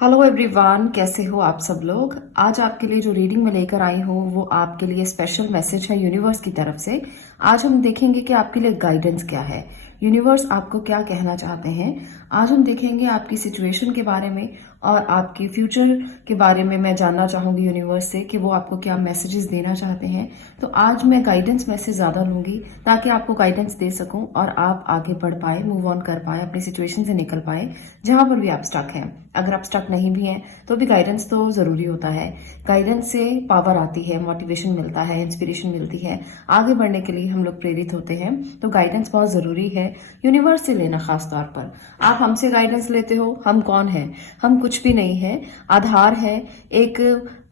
Hello everyone, कैसे हो आप सब लोग। आज आपके लिए जो रीडिंग में लेकर आई हूँ वो आपके लिए स्पेशल मैसेज है यूनिवर्स की तरफ से। आज हम देखेंगे कि आपके लिए गाइडेंस क्या है, यूनिवर्स आपको क्या कहना चाहते हैं। आज हम देखेंगे आपकी सिचुएशन के बारे में और आपके फ्यूचर के बारे में। मैं जानना चाहूंगी यूनिवर्स से कि वो आपको क्या मैसेजेस देना चाहते हैं। तो आज मैं गाइडेंस में से ज्यादा लूंगी ताकि आपको गाइडेंस दे सकूं और आप आगे बढ़ पाए, मूव ऑन कर पाए, अपनी सिचुएशन से निकल पाए जहां पर भी आप स्टक हैं। अगर आप स्टक नहीं भी हैं तो भी गाइडेंस तो जरूरी होता है। गाइडेंस से पावर आती है, मोटिवेशन मिलता है, इंस्पिरेशन मिलती है, आगे बढ़ने के लिए हम लोग प्रेरित होते हैं। तो गाइडेंस बहुत जरूरी है यूनिवर्स से लेना। खास तौर पर आप हमसे गाइडेंस लेते हो, हम कौन है? हम कुछ भी नहीं है, आधार है। एक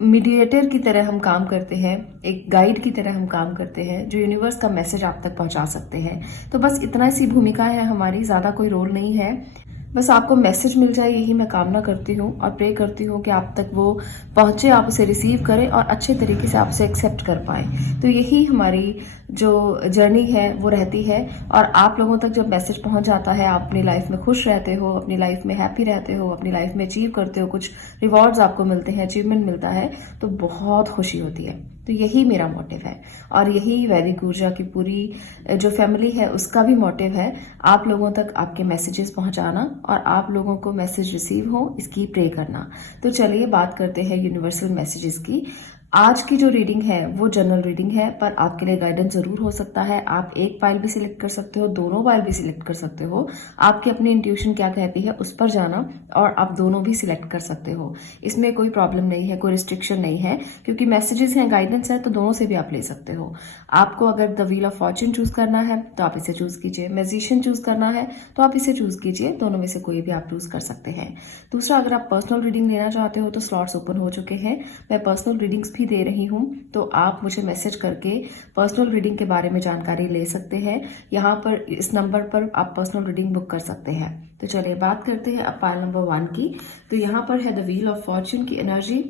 मीडिएटर की तरह हम काम करते हैं, एक गाइड की तरह हम काम करते हैं जो यूनिवर्स का मैसेज आप तक पहुंचा सकते हैं। तो बस इतना सी भूमिका है हमारी, ज्यादा कोई रोल नहीं है। बस आपको मैसेज मिल जाए, यही मैं कामना करती हूँ और प्रे करती हूँ कि आप तक वो पहुंचे, आप उसे रिसीव करें और अच्छे तरीके से आप उसे एक्सेप्ट कर पाए। तो यही हमारी जो जर्नी है वो रहती है। और आप लोगों तक जब मैसेज पहुंच जाता है, आप अपनी लाइफ में खुश रहते हो, अपनी लाइफ में हैप्पी रहते हो, अपनी लाइफ में अचीव करते हो, कुछ रिवॉर्ड्स आपको मिलते हैं, अचीवमेंट मिलता है, तो बहुत खुशी होती है। तो यही मेरा मोटिव है और यही वैदिक ऊर्जा की पूरी जो फैमिली है उसका भी मोटिव है, आप लोगों तक आपके मैसेजेस पहुंचाना और आप लोगों को मैसेज रिसीव हो इसकी प्रे करना। तो चलिए बात करते हैं यूनिवर्सल मैसेजेस की। आज की जो रीडिंग है वो जनरल रीडिंग है, पर आपके लिए गाइडेंस जरूर हो सकता है। आप एक पाइल भी सिलेक्ट कर सकते हो, दोनों पाइल भी सिलेक्ट कर सकते हो। आपकी अपनी इंट्यूशन क्या कहती है उस पर जाना, और आप दोनों भी सिलेक्ट कर सकते हो। इसमें कोई प्रॉब्लम नहीं है, कोई रिस्ट्रिक्शन नहीं है, क्योंकि मैसेजेस हैं, गाइडेंस है, तो दोनों से भी आप ले सकते हो। आपको अगर the wheel of Fortune choose करना है तो आप इसे चूज कीजिए, मैजिशियन चूज करना है तो आप इसे चूज कीजिए, दोनों में से कोई भी आप चूज कर सकते हैं। दूसरा, अगर आप पर्सनल रीडिंग लेना चाहते हो तो स्लॉट्स ओपन हो चुके हैं, मैं पर्सनल रीडिंग्स भी दे रही हूँ। तो आप मुझे मैसेज करके पर्सनल रीडिंग के बारे में जानकारी ले सकते हैं। यहाँ पर इस नंबर पर आप पर्सनल रीडिंग बुक कर सकते हैं। तो चलिए बात करते हैं अब पाइल नंबर 1 की। तो यहाँ पर है द व्हील ऑफ फॉर्च्यून की एनर्जी।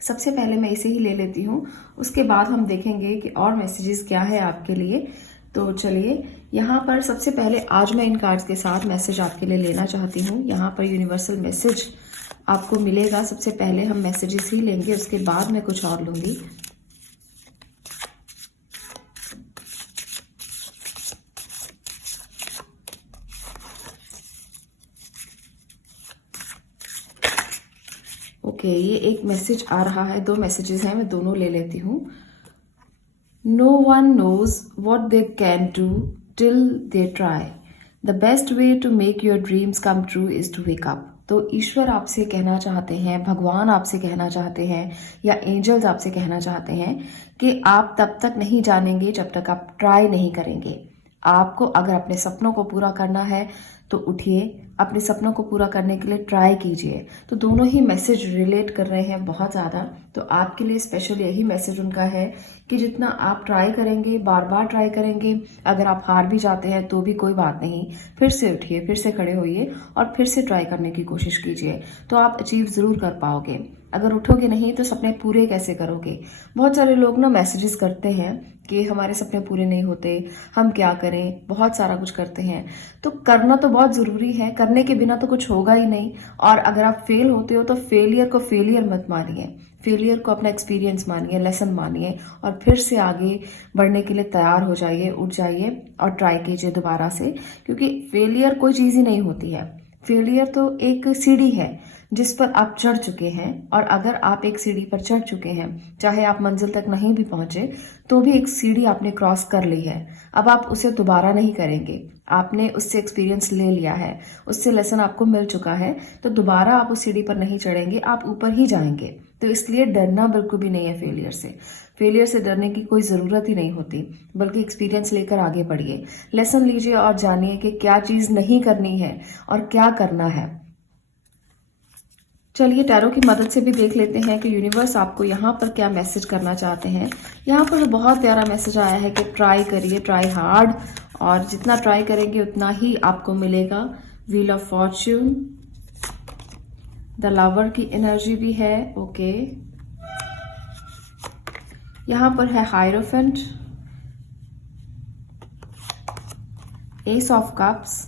सबसे पहले मैं इसे ही ले लेती हूँ, उसके बाद हम देखेंगे कि और मैसेजेस क्या है आपके लिए। तो चलिए, यहाँ पर सबसे पहले आज मैं इन कार्ड्स के साथ मैसेज आपके लिए लेना चाहती हूँ। यहाँ पर यूनिवर्सल मैसेज आपको मिलेगा। सबसे पहले हम मैसेजेस ही लेंगे, उसके बाद मैं कुछ और लूंगी। ओके, ये एक मैसेज आ रहा है, 2 मैसेजेस हैं, मैं दोनों ले लेती हूँ। No one knows what they can do till they try, the best way to make your dreams come true is to wake up. तो ईश्वर आपसे कहना चाहते हैं, भगवान आपसे कहना चाहते हैं, या एंजल्स आपसे कहना चाहते हैं कि आप तब तक नहीं जानेंगे जब तक आप ट्राई नहीं करेंगे। आपको अगर अपने सपनों को पूरा करना है तो उठिए, अपने सपनों को पूरा करने के लिए ट्राई कीजिए। तो दोनों ही मैसेज रिलेट कर रहे हैं बहुत ज़्यादा। तो आपके लिए स्पेशल यही मैसेज उनका है कि जितना आप ट्राई करेंगे, बार बार ट्राई करेंगे, अगर आप हार भी जाते हैं तो भी कोई बात नहीं, फिर से उठिए, फिर से खड़े होइए और फिर से ट्राई करने की कोशिश कीजिए, तो आप अचीव ज़रूर कर पाओगे। अगर उठोगे नहीं तो सपने पूरे कैसे करोगे? बहुत सारे लोग ना मैसेजेस करते हैं कि हमारे सपने पूरे नहीं होते, हम क्या करें, बहुत सारा कुछ करते हैं। तो करना तो बहुत ज़रूरी है, करने के बिना तो कुछ होगा ही नहीं। और अगर आप फेल होते हो तो फेलियर को फेलियर मत मानिए, फेलियर को अपना एक्सपीरियंस मानिए, लेसन मानिए, और फिर से आगे बढ़ने के लिए तैयार हो जाइए, उठ जाइए और ट्राई कीजिए दोबारा से। क्योंकि फेलियर कोई चीज़ ही नहीं होती है, फेलियर तो एक सीढ़ी है जिस पर आप चढ़ चुके हैं। और अगर आप एक सीढ़ी पर चढ़ चुके हैं, चाहे आप मंजिल तक नहीं भी पहुंचे, तो भी एक सीढ़ी आपने क्रॉस कर ली है। अब आप उसे दोबारा नहीं करेंगे, आपने उससे एक्सपीरियंस ले लिया है, उससे लेसन आपको मिल चुका है, तो दोबारा आप उस सीढ़ी पर नहीं चढ़ेंगे, आप ऊपर ही जाएंगे। तो इसलिए डरना बिल्कुल भी नहीं है फेलियर से। फेलियर से डरने की कोई ज़रूरत ही नहीं होती, बल्कि एक्सपीरियंस लेकर आगे बढ़िए, लेसन लीजिए और जानिए कि क्या चीज़ नहीं करनी है और क्या करना है। चलिए टैरो की मदद से भी देख लेते हैं कि यूनिवर्स आपको यहाँ पर क्या मैसेज करना चाहते हैं। यहाँ पर बहुत प्यारा मैसेज आया है कि ट्राई करिए, ट्राई हार्ड, और जितना ट्राई करेंगे उतना ही आपको मिलेगा। Wheel of Fortune, the lover की एनर्जी भी है। ओके, यहाँ पर है हायरोफेंट, एस ऑफ कप्स,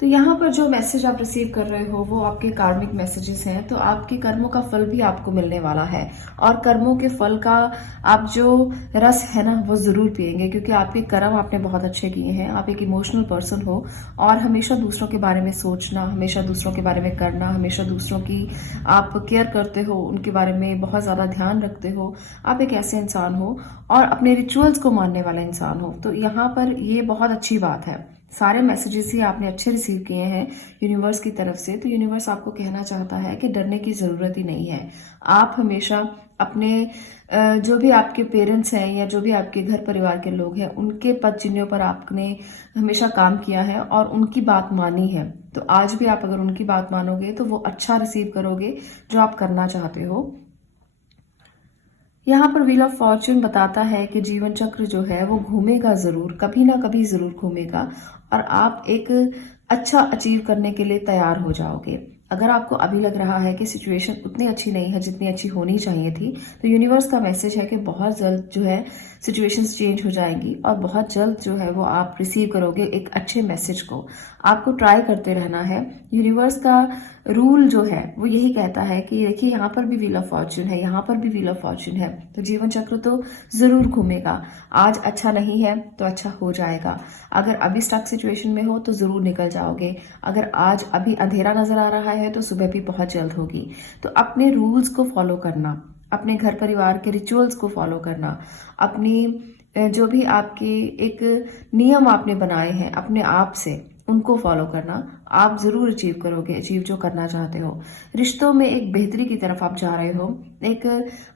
तो यहाँ पर जो मैसेज आप रिसीव कर रहे हो वो आपके कार्मिक मैसेजेस हैं। तो आपके कर्मों का फल भी आपको मिलने वाला है और कर्मों के फल का आप जो रस है ना वो जरूर पिएंगे, क्योंकि आपके कर्म आपने बहुत अच्छे किए हैं। आप एक इमोशनल पर्सन हो और हमेशा दूसरों के बारे में सोचना, हमेशा दूसरों के बारे में करना, हमेशा दूसरों की आप केयर करते हो, उनके बारे में बहुत ज्यादा ध्यान रखते हो। आप एक ऐसे इंसान हो और अपने रिचुअल्स को मानने वाला इंसान हो। तो यहाँ पर ये बहुत अच्छी बात है। सारे मैसेजेस ही आपने अच्छे रिसीव किए हैं यूनिवर्स की तरफ से। तो यूनिवर्स आपको कहना चाहता है कि डरने की जरूरत ही नहीं है। आप हमेशा अपने जो भी आपके पेरेंट्स हैं या जो भी आपके घर परिवार के लोग हैं उनके पद चिन्हों पर आपने हमेशा काम किया है और उनकी बात मानी है। तो आज भी आप अगर उनकी बात मानोगे तो वो अच्छा रिसीव करोगे जो आप करना चाहते हो। यहाँ पर व्हील ऑफ फॉर्च्यून बताता है कि जीवन चक्र जो है वो घूमेगा जरूर, कभी ना कभी जरूर घूमेगा और आप एक अच्छा अचीव करने के लिए तैयार हो जाओगे। अगर आपको अभी लग रहा है कि सिचुएशन उतनी अच्छी नहीं है जितनी अच्छी होनी चाहिए थी, तो यूनिवर्स का मैसेज है कि बहुत जल्द जो है सिचुएशंस चेंज हो जाएंगी और बहुत जल्द जो है वो आप रिसीव करोगे एक अच्छे मैसेज को। आपको ट्राई करते रहना है। यूनिवर्स का रूल जो है वो यही कहता है कि देखिए यहाँ पर भी व्हील ऑफ फॉर्च्यून है, यहाँ पर भी व्हील ऑफ फॉर्च्यून है, तो जीवन चक्र तो जरूर घूमेगा। आज अच्छा नहीं है तो अच्छा हो जाएगा। अगर अभी स्टक सिचुएशन में हो तो जरूर निकल जाओगे। अगर आज अभी अंधेरा नजर आ रहा है तो सुबह भी बहुत जल्द होगी। तो अपने रूल्स को फॉलो करना, अपने घर परिवार के रिचुअल्स को फॉलो करना, अपनी जो भी आपके एक नियम आपने बनाए हैं अपने आप से उनको फॉलो करना, आप जरूर अचीव करोगे, अचीव जो करना चाहते हो। रिश्तों में एक बेहतरी की तरफ आप जा रहे हो। एक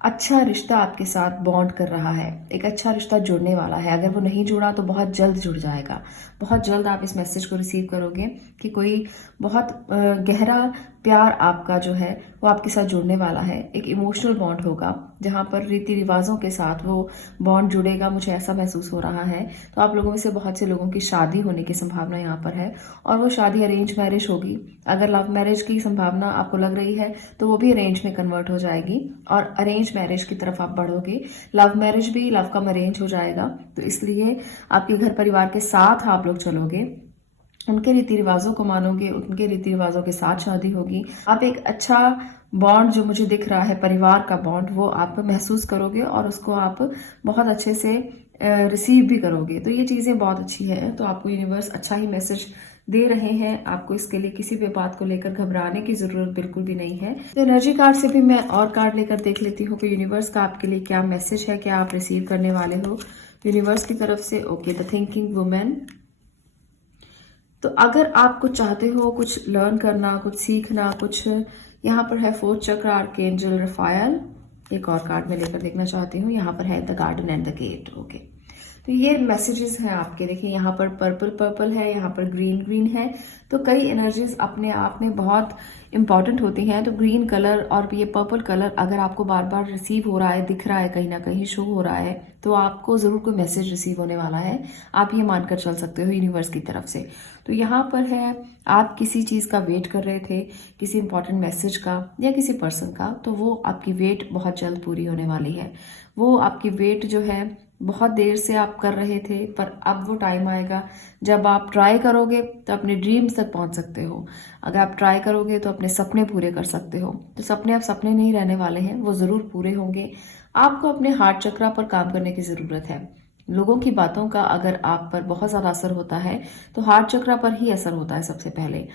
अच्छा रिश्ता आपके साथ बॉन्ड कर रहा है, एक अच्छा रिश्ता जुड़ने वाला है। अगर वो नहीं जुड़ा तो बहुत जल्द जुड़ जाएगा। बहुत जल्द आप इस मैसेज को रिसीव करोगे कि कोई बहुत गहरा प्यार आपका जो है वो आपके साथ जुड़ने वाला है। एक इमोशनल बॉन्ड होगा जहां पर रीति रिवाजों के साथ वो बॉन्ड जुड़ेगा, मुझे ऐसा महसूस हो रहा है। तो आप लोगों में से बहुत से लोगों की शादी होने की संभावना यहाँ पर है और वो शादी अरेंज मैरिज होगी। अगर लव मैरिज की संभावना आपको लग रही है तो वो भी अरेंज में कन्वर्ट हो जाएगी और अरेंज मैरिज की तरफ आप बढ़ोगे। लव मैरिज भी लव कम अरेंज हो जाएगा। तो इसलिए आपके घर परिवार के साथ आप लोग चलोगे, उनके रीति रिवाजों को मानोगे, उनके रीति रिवाजों के साथ शादी होगी। आप एक अच्छा बॉन्ड जो मुझे दिख रहा है परिवार का बॉन्ड वो आप महसूस करोगे और उसको आप बहुत अच्छे से रिसीव भी करोगे। तो ये चीजें बहुत अच्छी है। तो आपको यूनिवर्स अच्छा ही मैसेज दे रहे हैं। आपको इसके लिए किसी भी बात को लेकर घबराने की जरूरत बिल्कुल भी नहीं है। तो एनर्जी कार्ड से भी मैं और कार्ड लेकर देख लेती हूँ कि यूनिवर्स का आपके लिए क्या मैसेज है, क्या आप रिसीव करने वाले हो यूनिवर्स की तरफ से। Okay, the thinking women. तो अगर आप कुछ चाहते हो, कुछ लर्न करना, कुछ सीखना, कुछ यहाँ पर है फोर्थ चक्र, आर्कएंजल रफायल। एक और कार्ड मैं लेकर देखना चाहती हूँ। यहाँ पर है the garden and the gate. Okay, तो ये मैसेजेस हैं आपके। देखिए यहाँ पर पर्पल पर्पल है, यहाँ पर ग्रीन ग्रीन है। तो कई एनर्जीज अपने आप में बहुत इंपॉर्टेंट होती हैं। तो ग्रीन कलर और ये पर्पल कलर अगर आपको बार बार रिसीव हो रहा है, दिख रहा है, कहीं ना कहीं शो हो रहा है, तो आपको जरूर कोई मैसेज रिसीव होने वाला है। आप ये मानकर चल सकते हो यूनिवर्स की तरफ से। तो यहाँ पर है आप किसी चीज का वेट कर रहे थे, किसी इंपॉर्टेंट मैसेज का या किसी पर्सन का, तो वो आपकी वेट बहुत जल्द पूरी होने वाली है। वो आपकी वेट जो है बहुत देर से आप कर रहे थे, पर अब वो टाइम आएगा जब आप ट्राई करोगे तो अपने ड्रीम्स तक पहुंच सकते हो। अगर आप ट्राई करोगे तो अपने सपने पूरे कर सकते हो। तो सपने अब सपने नहीं रहने वाले हैं, वो जरूर पूरे होंगे। आपको अपने हार्ट चक्र पर काम करने की जरूरत है। लोगों की बातों का अगर आप पर बहुत ज्यादा असर होता है तो हार्ट चक्र पर ही असर होता है सबसे पहले।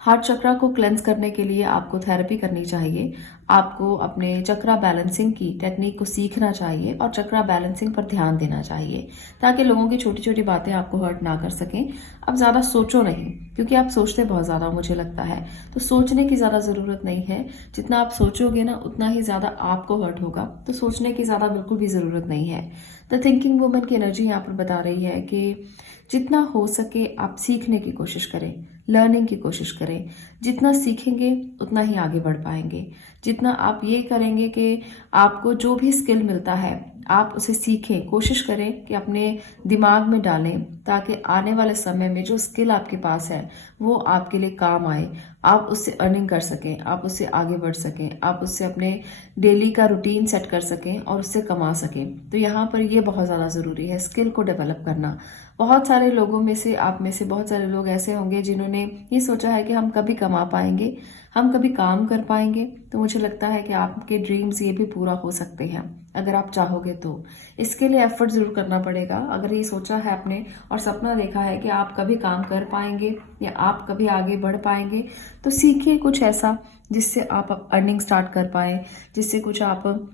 हार्ट चक्र को क्लेंस करने के लिए आपको थेरेपी करनी चाहिए। आपको अपने चक्रा बैलेंसिंग की टेक्निक को सीखना चाहिए और चक्रा बैलेंसिंग पर ध्यान देना चाहिए ताकि लोगों की छोटी छोटी बातें आपको हर्ट ना कर सकें। अब ज्यादा सोचो नहीं, क्योंकि आप सोचते बहुत ज्यादा मुझे लगता है। तो सोचने की ज्यादा जरूरत नहीं है। जितना आप सोचोगे ना उतना ही ज्यादा आपको हर्ट होगा। तो सोचने की ज्यादा बिल्कुल भी जरूरत नहीं है। द थिंकिंग वुमन की एनर्जी यहाँ पर बता रही है कि जितना हो सके आप सीखने की कोशिश करें, लर्निंग की कोशिश करें। जितना सीखेंगे उतना ही आगे बढ़ पाएंगे। जितना आप ये करेंगे कि आपको जो भी स्किल मिलता है आप उसे सीखें, कोशिश करें कि अपने दिमाग में डालें, ताकि आने वाले समय में जो स्किल आपके पास है वो आपके लिए काम आए, आप उससे अर्निंग कर सकें, आप उससे आगे बढ़ सकें, आप उससे अपने डेली का रूटीन सेट कर सकें और उससे कमा सकें। तो यहाँ पर ये बहुत ज़्यादा ज़रूरी है स्किल को डेवलप करना। बहुत सारे लोगों में से, आप में से बहुत सारे लोग ऐसे होंगे जिन्होंने ये सोचा है कि हम कभी कमा पाएंगे, हम कभी काम कर पाएंगे। तो मुझे लगता है कि आपके ड्रीम्स ये भी पूरा हो सकते हैं अगर आप चाहोगे तो। इसके लिए एफर्ट ज़रूर करना पड़ेगा। अगर ये सोचा है आपने और सपना देखा है कि आप कभी काम कर पाएंगे या आप कभी आगे बढ़ पाएंगे, तो सीखिए कुछ ऐसा जिससे आप अर्निंग स्टार्ट कर पाए, जिससे कुछ आप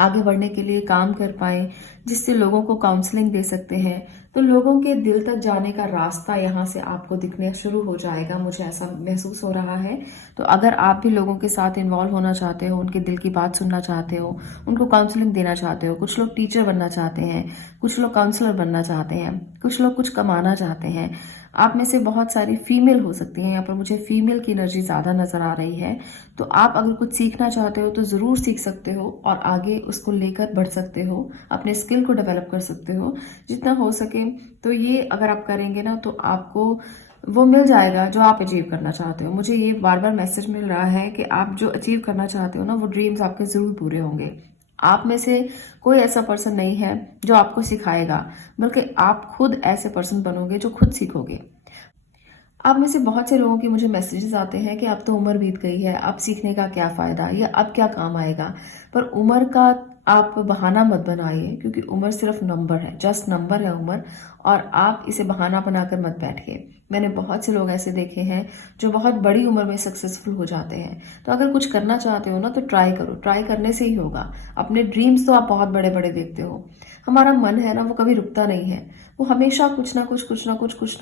आगे बढ़ने के लिए काम कर पाए, जिससे लोगों को काउंसलिंग दे सकते हैं। तो लोगों के दिल तक जाने का रास्ता यहाँ से आपको दिखने शुरू हो जाएगा, मुझे ऐसा महसूस हो रहा है। तो अगर आप भी लोगों के साथ इन्वॉल्व होना चाहते हो, उनके दिल की बात सुनना चाहते हो, उनको काउंसलिंग देना चाहते हो, कुछ लोग टीचर बनना चाहते हैं, कुछ लोग काउंसलर बनना चाहते हैं, कुछ लोग कुछ कमाना चाहते हैं, आप में से बहुत सारी फीमेल हो सकती हैं, यहाँ पर मुझे फीमेल की एनर्जी ज़्यादा नज़र आ रही है। तो आप अगर कुछ सीखना चाहते हो तो ज़रूर सीख सकते हो और आगे उसको लेकर बढ़ सकते हो, अपने स्किल को डेवलप कर सकते हो जितना हो सके। तो ये अगर आप करेंगे ना तो आपको वो मिल जाएगा जो आप अचीव करना चाहते हो। मुझे ये बार बार मैसेज मिल रहा है कि आप जो अचीव करना चाहते हो ना वो ड्रीम्स आपके ज़रूर पूरे होंगे। आप में से कोई ऐसा पर्सन नहीं है जो आपको सिखाएगा, बल्कि आप खुद ऐसे पर्सन बनोगे जो खुद सीखोगे। आप में से बहुत से लोगों के मुझे मैसेजेस आते हैं कि अब तो उम्र बीत गई है, अब सीखने का क्या फ़ायदा या अब क्या काम आएगा। पर उम्र का आप बहाना मत बनाइए, क्योंकि उम्र सिर्फ नंबर है, जस्ट नंबर है उम्र, और आप इसे बहाना बनाकर मत बैठिए। मैंने बहुत से लोग ऐसे देखे हैं जो बहुत बड़ी उम्र में सक्सेसफुल हो जाते हैं। तो अगर कुछ करना चाहते हो ना तो ट्राई करो, ट्राई करने से ही होगा। अपने ड्रीम्स तो आप बहुत बड़े बड़े देखते हो, हमारा मन है ना वो कभी रुकता नहीं है, वो हमेशा कुछ ना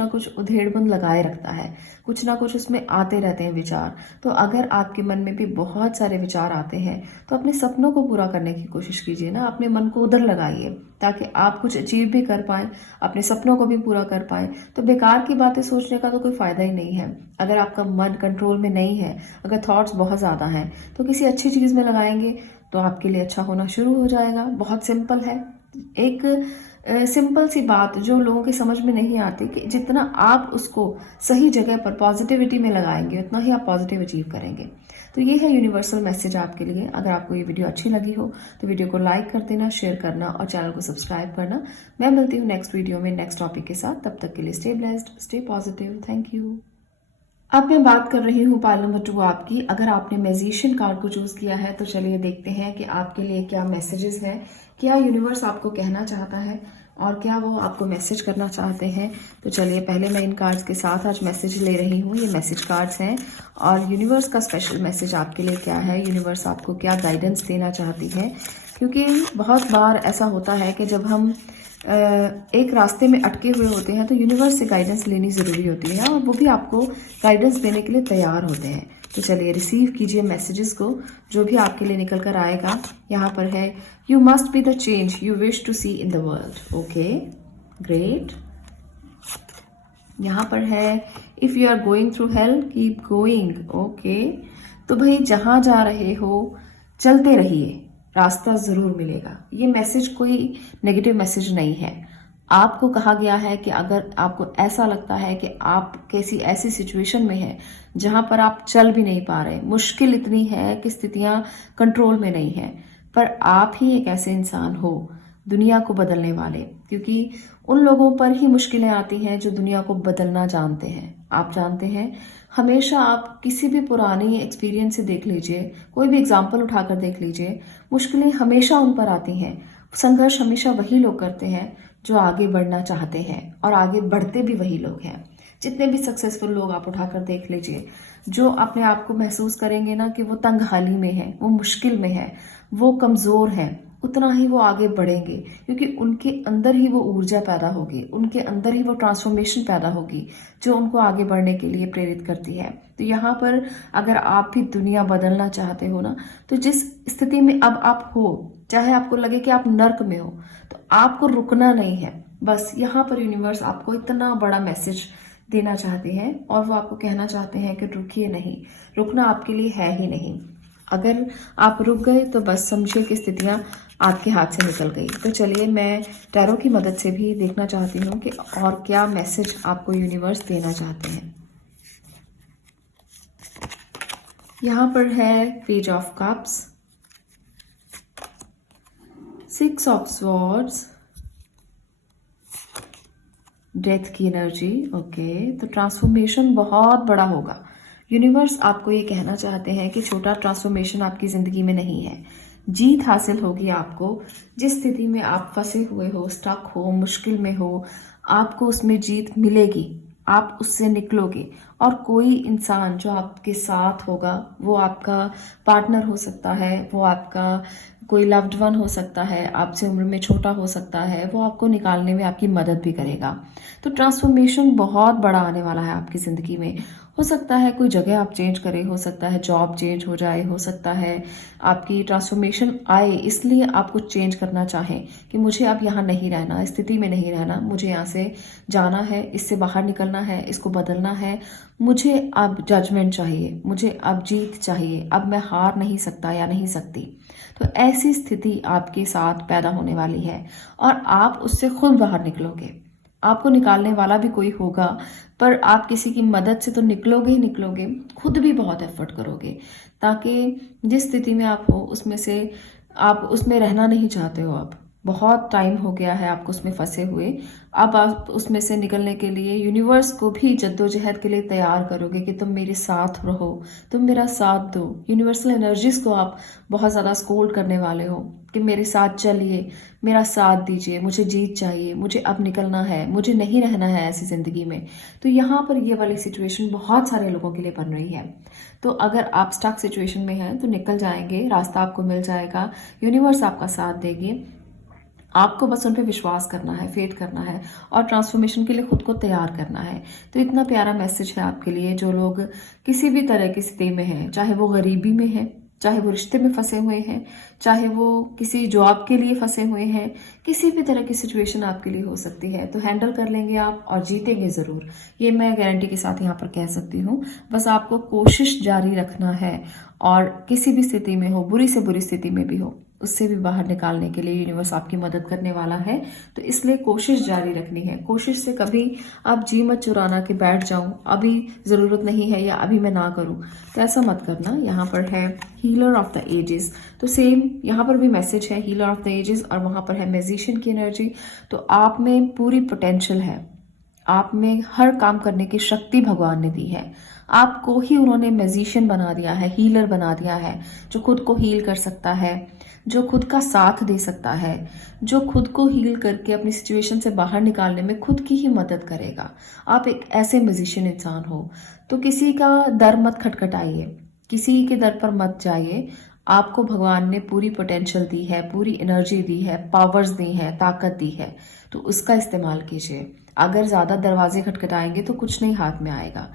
कुछ उधेड़बुन लगाए रखता है, कुछ ना कुछ उसमें आते रहते हैं विचार। तो अगर आपके मन में भी बहुत सारे विचार आते हैं तो अपने सपनों को पूरा करने की कोशिश कीजिए ना, अपने मन को उधर लगाइए ताकि आप कुछ अचीव भी कर पाएं, अपने सपनों को भी पूरा कर पाएं। तो बेकार की बातें सोचने का तो कोई फायदा ही नहीं है। अगर आपका मन कंट्रोल में नहीं है, अगर थॉट्स बहुत ज़्यादा हैं, तो किसी अच्छी चीज़ में लगाएंगे तो आपके लिए अच्छा होना शुरू हो जाएगा। बहुत सिंपल है, एक सिंपल सी बात जो लोगों की समझ में नहीं आती कि जितना आप उसको सही जगह पर पॉजिटिविटी में लगाएंगे उतना ही आप पॉजिटिव अचीव करेंगे। तो ये है यूनिवर्सल मैसेज आपके लिए। अगर आपको ये वीडियो अच्छी लगी हो तो वीडियो को लाइक कर देना, शेयर करना और चैनल को सब्सक्राइब करना। मैं मिलती हूँ नेक्स्ट वीडियो में नेक्स्ट टॉपिक के साथ। तब तक के लिए stay blessed, stay positive. Thank you. अब मैं बात कर रही हूँ पाइल नंबर 2 आपकी। अगर आपने मैजिशियन कार्ड को चूज किया है तो चलिए देखते हैं कि आपके लिए क्या मैसेजेस हैं, क्या यूनिवर्स आपको कहना चाहता है और क्या वो आपको मैसेज करना चाहते हैं। तो चलिए पहले मैं इन कार्ड्स के साथ आज मैसेज ले रही हूँ। ये मैसेज कार्ड्स हैं और यूनिवर्स का स्पेशल मैसेज आपके लिए क्या है, यूनिवर्स आपको क्या गाइडेंस देना चाहती है। क्योंकि बहुत बार ऐसा होता है कि जब हम एक रास्ते में अटके हुए होते हैं तो यूनिवर्स से गाइडेंस लेनी ज़रूरी होती है और वो भी आपको गाइडेंस देने के लिए तैयार होते हैं। तो चलिए रिसीव कीजिए मैसेजेस को, जो भी आपके लिए निकल कर आएगा। यहाँ पर है you must be the change you wish to see in the world. Okay, great. यहाँ पर है if you are going through hell keep going. Okay, तो भाई जहाँ जा रहे हो चलते रहिए, रास्ता ज़रूर मिलेगा। ये मैसेज कोई नेगेटिव मैसेज नहीं है। आपको कहा गया है कि अगर आपको ऐसा लगता है कि आप किसी ऐसी सिचुएशन में हैं जहां पर आप चल भी नहीं पा रहे, मुश्किल इतनी है कि स्थितियां कंट्रोल में नहीं है, पर आप ही एक ऐसे इंसान हो दुनिया को बदलने वाले, क्योंकि उन लोगों पर ही मुश्किलें आती हैं जो दुनिया को बदलना जानते हैं। आप जानते हैं, हमेशा आप किसी भी पुरानी एक्सपीरियंस से देख लीजिए, कोई भी एग्जाम्पल उठाकर देख लीजिए, मुश्किलें हमेशा उन पर आती हैं। संघर्ष हमेशा वही लोग करते हैं जो आगे बढ़ना चाहते हैं और आगे बढ़ते भी वही लोग हैं। जितने भी सक्सेसफुल लोग आप उठाकर देख लीजिए, जो अपने आप को महसूस करेंगे ना कि वो तंगहाली में है, वो मुश्किल में है, वो कमज़ोर है, उतना ही वो आगे बढ़ेंगे, क्योंकि उनके अंदर ही वो ऊर्जा पैदा होगी, उनके अंदर ही वो ट्रांसफॉर्मेशन पैदा होगी जो उनको आगे बढ़ने के लिए प्रेरित करती है। तो यहाँ पर अगर आप भी दुनिया बदलना चाहते हो ना, तो जिस स्थिति में अब आप हो, चाहे आपको लगे कि आप नर्क में हो, तो आपको रुकना नहीं है। बस यहाँ पर यूनिवर्स आपको इतना बड़ा मैसेज देना चाहते हैं और वो आपको कहना चाहते हैं कि रुकिए नहीं, रुकना आपके लिए है ही नहीं। अगर आप रुक गए तो बस समझिए कि स्थितियां आपके हाथ से निकल गई। तो चलिए मैं टैरो की मदद से भी देखना चाहती हूँ कि और क्या मैसेज आपको यूनिवर्स देना चाहते हैं। यहाँ पर है page of cups, 6 of swords, death की एनर्जी। ओके, तो ट्रांसफॉर्मेशन बहुत बड़ा होगा। यूनिवर्स आपको ये कहना चाहते हैं कि छोटा ट्रांसफॉर्मेशन आपकी ज़िंदगी में नहीं है। जीत हासिल होगी आपको। जिस स्थिति में आप फंसे हुए हो, स्टक हो, मुश्किल में हो, आपको उसमें जीत मिलेगी। आप उससे निकलोगे और कोई इंसान जो आपके साथ होगा, वो आपका पार्टनर हो सकता है, वो आपका कोई लव्ड वन हो सकता है, आपसे उम्र में छोटा हो सकता है, वो आपको निकालने में आपकी मदद भी करेगा। तो ट्रांसफॉर्मेशन बहुत बड़ा आने वाला है आपकी ज़िंदगी में। हो सकता है कोई जगह आप चेंज करें, हो सकता है जॉब चेंज हो जाए, हो सकता है आपकी ट्रांसफॉर्मेशन आए इसलिए आप कुछ चेंज करना चाहें कि मुझे अब यहाँ नहीं रहना, इस स्थिति में नहीं रहना, मुझे यहाँ से जाना है, इससे बाहर निकलना है, इसको बदलना है। मुझे अब जजमेंट चाहिए, मुझे अब जीत चाहिए, अब मैं हार नहीं सकता या नहीं सकती। तो ऐसी स्थिति आपके साथ पैदा होने वाली है और आप उससे खुद बाहर निकलोगे। आपको निकालने वाला भी कोई होगा, पर आप किसी की मदद से तो निकलोगे ही निकलोगे, खुद भी बहुत एफर्ट करोगे ताकि जिस स्थिति में आप हो उसमें से आप उसमें रहना नहीं चाहते हो। अब बहुत टाइम हो गया है आपको उसमें फंसे हुए। अब आप उसमें से निकलने के लिए यूनिवर्स को भी जद्दोजहद के लिए तैयार करोगे कि तुम मेरे साथ रहो, तुम मेरा साथ दो। यूनिवर्सल एनर्जीज को आप बहुत ज़्यादा स्कोल्ड करने वाले हो कि मेरे साथ चलिए, मेरा साथ दीजिए, मुझे जीत चाहिए, मुझे अब निकलना है, मुझे नहीं रहना है ऐसी ज़िंदगी में। तो यहाँ पर ये वाली सिचुएशन बहुत सारे लोगों के लिए बन रही है। तो अगर आप स्टक सिचुएशन में हैं तो निकल जाएंगे, रास्ता आपको मिल जाएगा, यूनिवर्स आपका साथ देगी। आपको बस उन पर विश्वास करना है, फेथ करना है और ट्रांसफॉर्मेशन के लिए खुद को तैयार करना है। तो इतना प्यारा मैसेज है आपके लिए जो लोग किसी भी तरह की स्थिति में हैं, चाहे वो गरीबी में है, चाहे वो रिश्ते में फंसे हुए हैं, चाहे वो किसी जॉब के लिए फंसे हुए हैं, किसी भी तरह की सिचुएशन आपके लिए हो सकती है। तो हैंडल कर लेंगे आप और जीतेंगे ज़रूर, ये मैं गारंटी के साथ यहाँ पर कह सकती हूँ। बस आपको कोशिश जारी रखना है और किसी भी स्थिति में हो, बुरी से बुरी स्थिति में भी हो, उससे भी बाहर निकालने के लिए यूनिवर्स आपकी मदद करने वाला है। तो इसलिए कोशिश जारी रखनी है। कोशिश से कभी आप जी मत चुराना कि बैठ जाऊं, अभी ज़रूरत नहीं है या अभी मैं ना करूं, तो ऐसा मत करना। यहाँ पर है हीलर ऑफ द एजेस, तो सेम यहाँ पर भी मैसेज है हीलर ऑफ द एजेस और वहाँ पर है मैजिशियन की एनर्जी। तो आप में पूरी पोटेंशियल है, आप में हर काम करने की शक्ति भगवान ने दी है। आपको ही उन्होंने मैजिशियन बना दिया है, हीलर बना दिया है, जो खुद को हील कर सकता है, जो खुद का साथ दे सकता है, जो खुद को हील करके अपनी सिचुएशन से बाहर निकालने में खुद की ही मदद करेगा। आप एक ऐसे म्यूजिशियन इंसान हो, तो किसी का दर मत खटखटाइए, किसी के दर पर मत जाइए। आपको भगवान ने पूरी पोटेंशियल दी है, पूरी एनर्जी दी है, पावर्स दी है, ताकत दी है, तो उसका इस्तेमाल कीजिए। अगर ज़्यादा दरवाजे खटखटाएंगे तो कुछ नहीं हाथ में आएगा।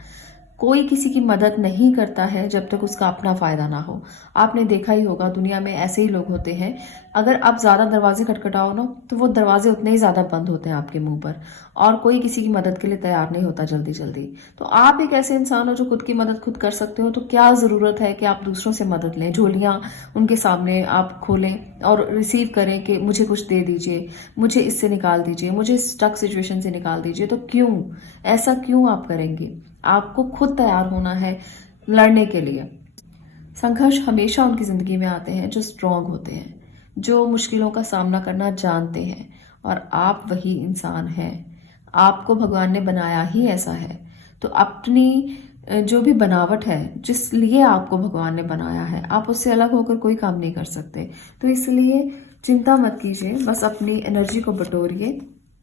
कोई किसी की मदद नहीं करता है जब तक उसका अपना फायदा ना हो। आपने देखा ही होगा दुनिया में ऐसे ही लोग होते हैं, अगर आप ज़्यादा दरवाजे खटखटाओ ना तो वो दरवाजे उतने ही ज़्यादा बंद होते हैं आपके मुंह पर, और कोई किसी की मदद के लिए तैयार नहीं होता जल्दी जल्दी। तो आप एक ऐसे इंसान हो जो खुद की मदद खुद कर सकते हो, तो क्या ज़रूरत है कि आप दूसरों से मदद लें, झोलियाँ उनके सामने आप खोलें और रिसीव करें कि मुझे कुछ दे दीजिए, मुझे इससे निकाल दीजिए, मुझे स्टक सिचुएशन से निकाल दीजिए। तो क्यों ऐसा क्यों आप करेंगे? आपको खुद तैयार होना है लड़ने के लिए। संघर्ष हमेशा उनकी ज़िंदगी में आते हैं जो स्ट्रांग होते हैं, जो मुश्किलों का सामना करना जानते हैं, और आप वही इंसान हैं। आपको भगवान ने बनाया ही ऐसा है। तो अपनी जो भी बनावट है, जिस लिए आपको भगवान ने बनाया है, आप उससे अलग होकर कोई काम नहीं कर सकते। तो इसलिए चिंता मत कीजिए, बस अपनी एनर्जी को बटोरिए।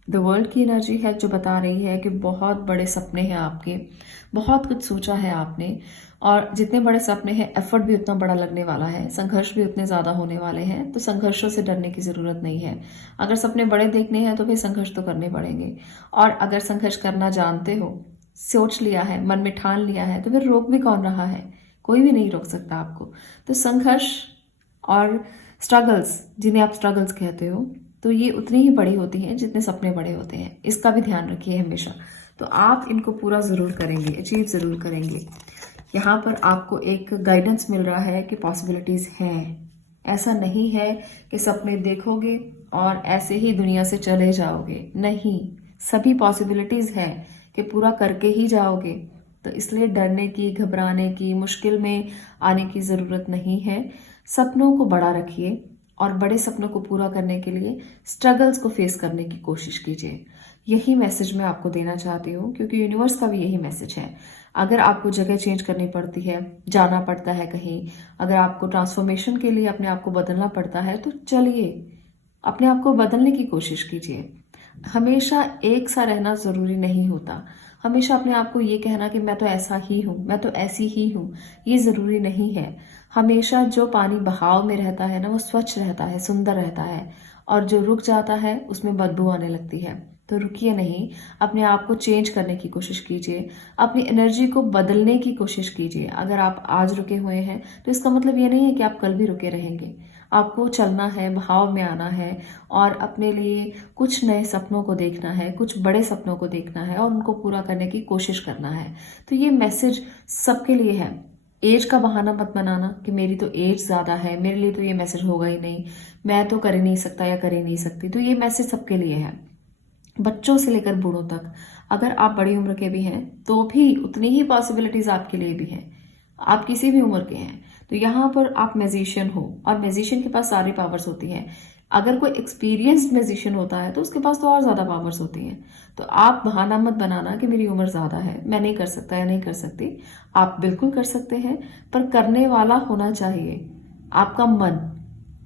द वर्ल्ड की एनर्जी है जो बता रही है कि बहुत बड़े सपने हैं आपके, बहुत कुछ सोचा है आपने, और जितने बड़े सपने हैं एफर्ट भी उतना बड़ा लगने वाला है, संघर्ष भी उतने ज़्यादा होने वाले हैं। तो संघर्षों से डरने की ज़रूरत नहीं है। अगर सपने बड़े देखने हैं तो फिर संघर्ष तो करने पड़ेंगे, और अगर संघर्ष करना जानते हो, सोच लिया है, मन में ठान लिया है, तो फिर रोक भी कौन रहा है? कोई भी नहीं रोक सकता आपको। तो संघर्ष और स्ट्रगल्स, जिन्हें आप स्ट्रगल्स कहते हो, तो ये उतनी ही बड़ी होती हैं जितने सपने बड़े होते हैं। इसका भी ध्यान रखिए हमेशा। तो आप इनको पूरा ज़रूर करेंगे, अचीव ज़रूर करेंगे। यहाँ पर आपको एक गाइडेंस मिल रहा है कि पॉसिबिलिटीज हैं। ऐसा नहीं है कि सपने देखोगे और ऐसे ही दुनिया से चले जाओगे, नहीं, सभी पॉसिबिलिटीज हैं कि पूरा करके ही जाओगे। तो इसलिए डरने की, घबराने की, मुश्किल में आने की ज़रूरत नहीं है। सपनों को बड़ा रखिए और बड़े सपनों को पूरा करने के लिए स्ट्रगल्स को फेस करने की कोशिश कीजिए। यही मैसेज मैं आपको देना चाहती हूँ, क्योंकि यूनिवर्स का भी यही मैसेज है। अगर आपको जगह चेंज करनी पड़ती है, जाना पड़ता है कहीं, अगर आपको ट्रांसफॉर्मेशन के लिए अपने आप को बदलना पड़ता है, तो चलिए, अपने आप को बदलने की कोशिश कीजिए। हमेशा एक सा रहना ज़रूरी नहीं होता। हमेशा अपने आप को ये कहना कि मैं तो ऐसा ही हूँ, मैं तो ऐसी ही हूँ, ये ज़रूरी नहीं है। हमेशा जो पानी बहाव में रहता है ना, वो स्वच्छ रहता है, सुंदर रहता है, और जो रुक जाता है उसमें बदबू आने लगती है। तो रुकिए नहीं, अपने आप को चेंज करने की कोशिश कीजिए, अपनी एनर्जी को बदलने की कोशिश कीजिए। अगर आप आज रुके हुए हैं तो इसका मतलब ये नहीं है कि आप कल भी रुके रहेंगे। आपको चलना है, बहाव में आना है और अपने लिए कुछ नए सपनों को देखना है, कुछ बड़े सपनों को देखना है और उनको पूरा करने की कोशिश करना है। तो ये मैसेज सबके लिए है। एज का बहाना मत बनाना कि मेरी तो एज ज़्यादा है, मेरे लिए तो ये मैसेज होगा ही नहीं, मैं तो कर ही नहीं सकता या कर ही नहीं सकती। तो ये मैसेज सबके लिए है, बच्चों से लेकर बूढ़ों तक। अगर आप बड़ी उम्र के भी हैं तो भी उतनी ही पॉसिबिलिटीज आपके लिए भी हैं। आप किसी भी उम्र के हैं तो यहाँ पर आप मैजिशियन हो, और मैजिशियन के पास सारी पावर्स होती हैं। अगर कोई एक्सपीरियंस्ड मैजिशियन होता है तो उसके पास तो और ज़्यादा पावर्स होती हैं। तो आप बहाना मत बनाना कि मेरी उम्र ज़्यादा है, मैं नहीं कर सकता या नहीं कर सकती। आप बिल्कुल कर सकते हैं, पर करने वाला होना चाहिए आपका मन।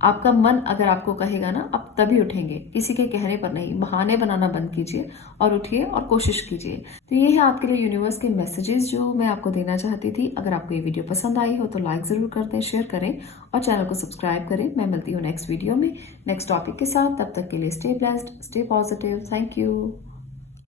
आपका मन अगर आपको कहेगा ना, आप तभी उठेंगे, किसी के कहने पर नहीं। बहाने बनाना बंद कीजिए और उठिए और कोशिश कीजिए। तो ये है आपके लिए यूनिवर्स के मैसेजेस जो मैं आपको देना चाहती थी। अगर आपको ये वीडियो पसंद आई हो तो लाइक ज़रूर कर दें, शेयर करें और चैनल को सब्सक्राइब करें। मैं मिलती हूँ नेक्स्ट वीडियो में नेक्स्ट टॉपिक के साथ। तब तक के लिए stay blessed, stay positive. Thank you.